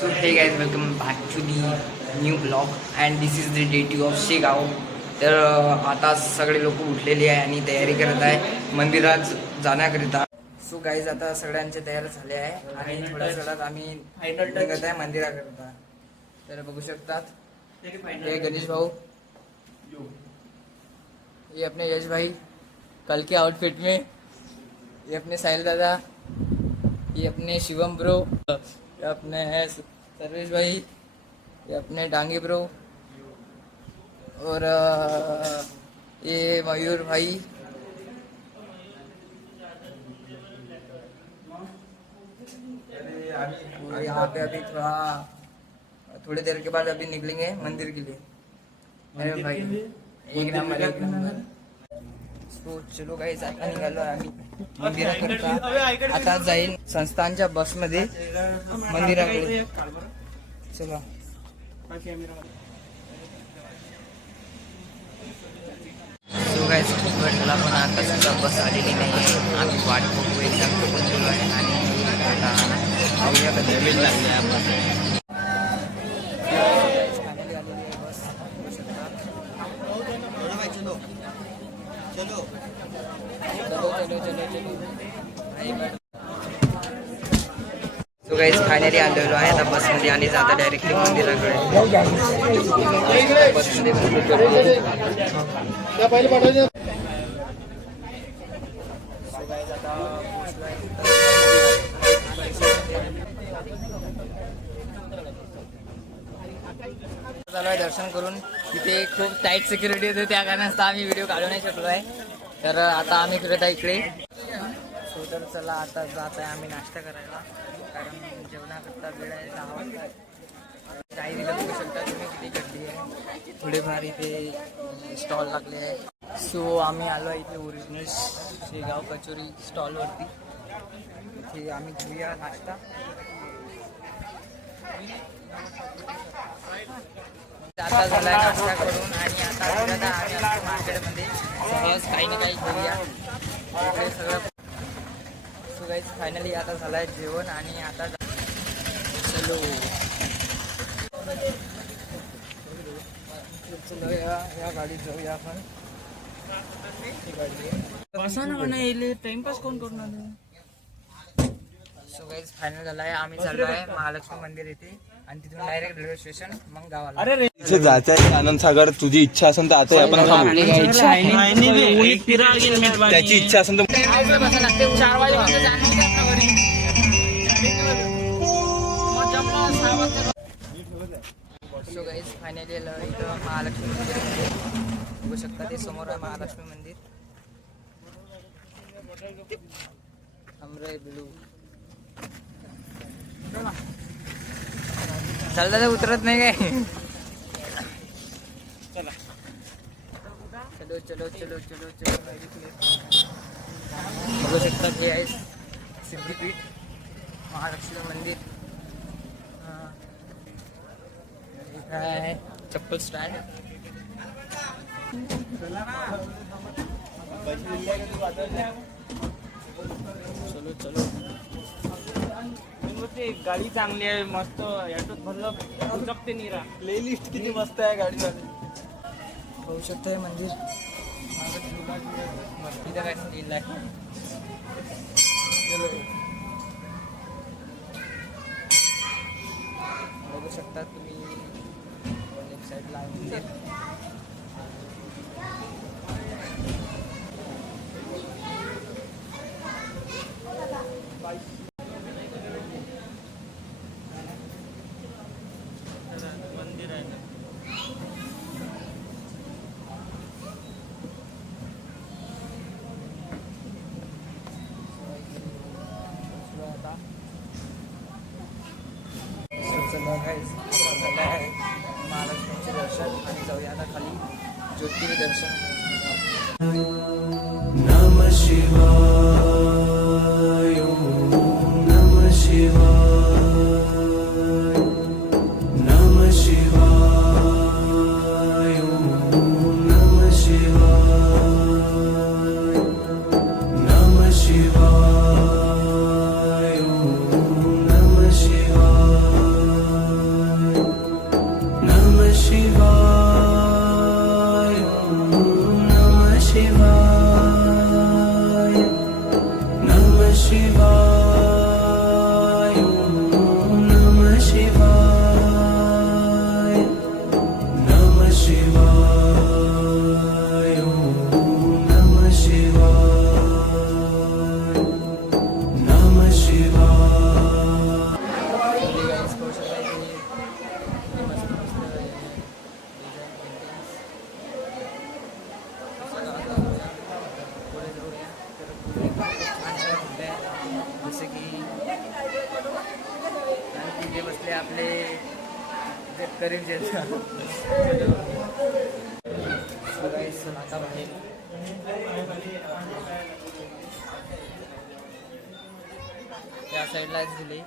So hey guys, welcome back to the new vlog and this is the day 2 of Shegaon. तर आता सगळे लोक उठलेले आहे आणि तयारी करत आहे मंदिरात जाण्याकरिता. सो गाईज आता सगळ्यांचे तयार झाले आहे आणि थोड्याच वेळात आम्ही निघत आहे मंदिराकरिता. तर बघू शकतात ये गणेश भाऊ, ये अपने यश भाई कल के आउटफिट में, ये अपने साहिल दादा, ये अपने शिवम ब्रो, ये अपने सर्वेश भाई, ये अपने डांगे ब्रो और ये मयूर भाई. और यहाँ पे अभी थोड़ी देर के बाद अभी निकलेंगे मंदिर के लिए. अरे भाई एक नंबर. तो चलो गाईज आता निघालो आम्ही मंदिराकरता. आता जाईल संस्थानच्या बसमध्ये मंदिराकडे. चला सो गाईज खूप वेळ झाला पण आता सुद्धा बस आलेली नाही आहे. आम्ही वाट बघू एकदम बघून आहे आणि आता पाहूया कधी वेळ लागली आपण. सो गाईज फायनली आलेलो आहे आता बसमध्ये आणि जाता डायरेक्टली मंदिराकडे. बसमध्ये चालू आहे दर्शन करून. तिथे खूप टाईट सिक्युरिटी होते त्या कारणास्तव आम्ही व्हिडिओ काढू नाही शकलो आहे. तर आता आम्ही फिरत आहे इकडे. सो तर चला आता जात आहे आम्ही नाश्ता करायला कारण जेवणाकरता वेळ आहे 10 वाजता. डायरीला बघू शकता तुम्ही किती गर्दी आहे. थोडेफार इथे स्टॉल लागले आहे. सो आम्ही आलो आहे इथे ओरिजिनल शेगाव कचोरी स्टॉलवरती. इथे आम्ही घेऊया नाश्ता. आता झाला नाश्ता करून आणि आता आम्ही असतो मार्केटमध्ये सहज काही ना काही घेऊया इकडे सगळं. सो गाईज फायनली आता झालं आहे जेवण आणि आता चलो चलो या गाडीत जाऊया आपण. टाइमपास कोण करणार. सो गाईज फायनल झाला आहे आम्ही चाललो आहे महालक्ष्मी मंदिर येथे आणि तिथून डायरेक्ट रेल्वे स्टेशन मग गावाला. तिथे जायचं आहे आनंद सागर. तुझी इच्छा असेल तर आता आपण त्याची इच्छा असेल तर 4 वाजेपर्यंत. सो गाईज फायनली इथं महालक्ष्मी मंदिर बघू शकता. ते समोर आहे महालक्ष्मी मंदिर. ब्लू चल दादा उतरत नाही काय. चला चलो चलो चलो चलो चलो. बघू शकता हे आहे सिद्धीपीठ महालक्ष्मी मंदिर. आहे चप्पल स्टँड. चलो चलो. गाडी चांगली आहे मस्त. याच्यात भरलं उचकते निरा. प्लेलिस्ट किती मस्त आहे गाडीमध्ये. बघू शकता हे मंदिर मस्तीला काय स्टील आहे. बघू शकता तुम्ही लेफ्ट साईडला मंदिर. झालं आहे महालक्ष्मीचे दर्शन आणि जाऊया आता खाली ज्योतिर्लिंग दर्शन. नमः शिवाय नमः शिवाय नमः शिवाय नमः शिवाय नमः शिवाय नमः शिवाय गाईस पाहू शकता इथे किती मस्त मस्त design paintings. चला आता पुढे जाऊया. तर पुढे खूप छान छान फुले आहेत. जसे की आणि तिथे बसले आपले करीम जेल गाईस आता बाहेर या साईडलाच दिले.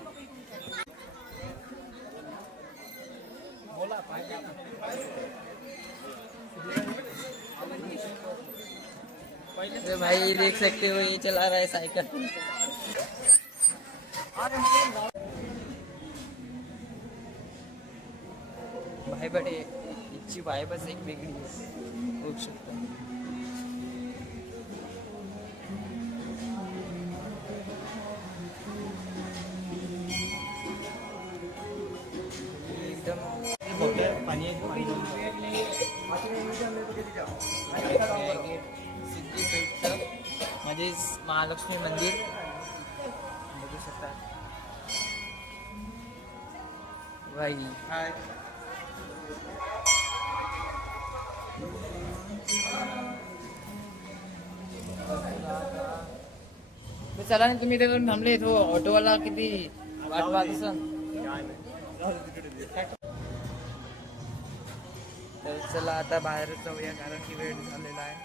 अरे भाई देख सकते हो ये चला रहा है साइकिल. भाई बट इच्छी वाईबच एक वेगळी आहे होऊ शकतो. एकदम सिद्धीपेठचं म्हणजेच महालक्ष्मी मंदिर बघू शकता. भाई तो चला ना तुम्ही इथे करून थांबले. तो ऑटोवाला किती वाट पाहत असन. तर चला आता बाहेर जाऊया कारण की वेळ झालेला आहे.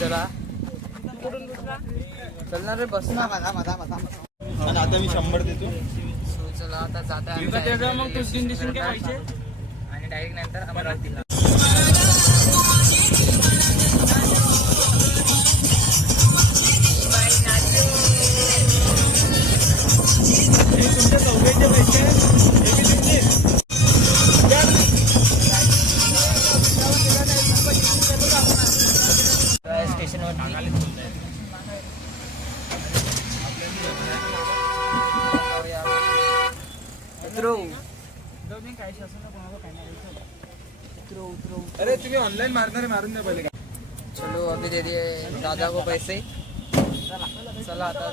चला चलणार रे बस ना. आणि आता मी 100 देतो. सो चला आता जाता मग तुझी दिसून काय पाहिजे आणि डायरेक्ट नंतर अमरावतीला. स्टेशनवरती उतरो अरे तुम्ही ऑनलाईन मारणार मारून द्या पहिले. चलो अभी दे दिए दादा को पैसे. चला आता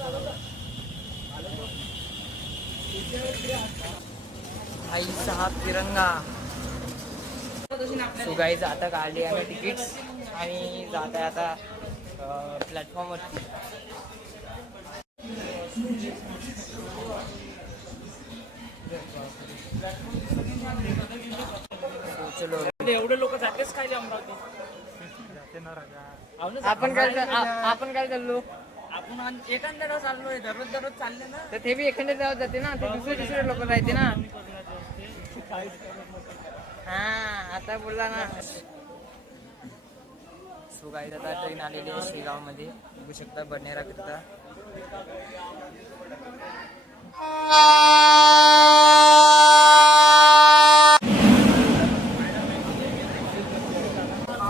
भाई साहब तिरंगा. सो गाईज आता काढली आम्ही तिकीट्स आणि जात आहे आता प्लॅटफॉर्मवरती. चलो एवढे लोक जातेच काय अमरावती. आपण काय चाललो. आपण एखाद्या चाललोय दररोज चालले ना. तर ते बी एखाद्या जावं जाते ना. ते दुसरे लोक राहते ना. हा आता बोलला ना. सो गाईज आता ट्रेन आलेली आहे शेगाव मध्ये बघू शकता बनेरा करता.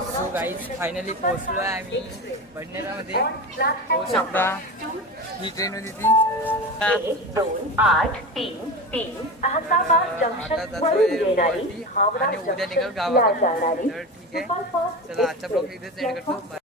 सो गाईज फायनली पोहोचलो आहे आम्ही बडनेरामध्ये. होऊ शकता ही ट्रेन होती ती. 2833 अहमदाबाद आता जंक्शन वरून येणारी जातोय हावडा आणि उद्या जंक्शन निघाल ला गावाकडे. जाणारी तर ठीक आहे चला आजचा ब्लॉग इथेच एंड करतो.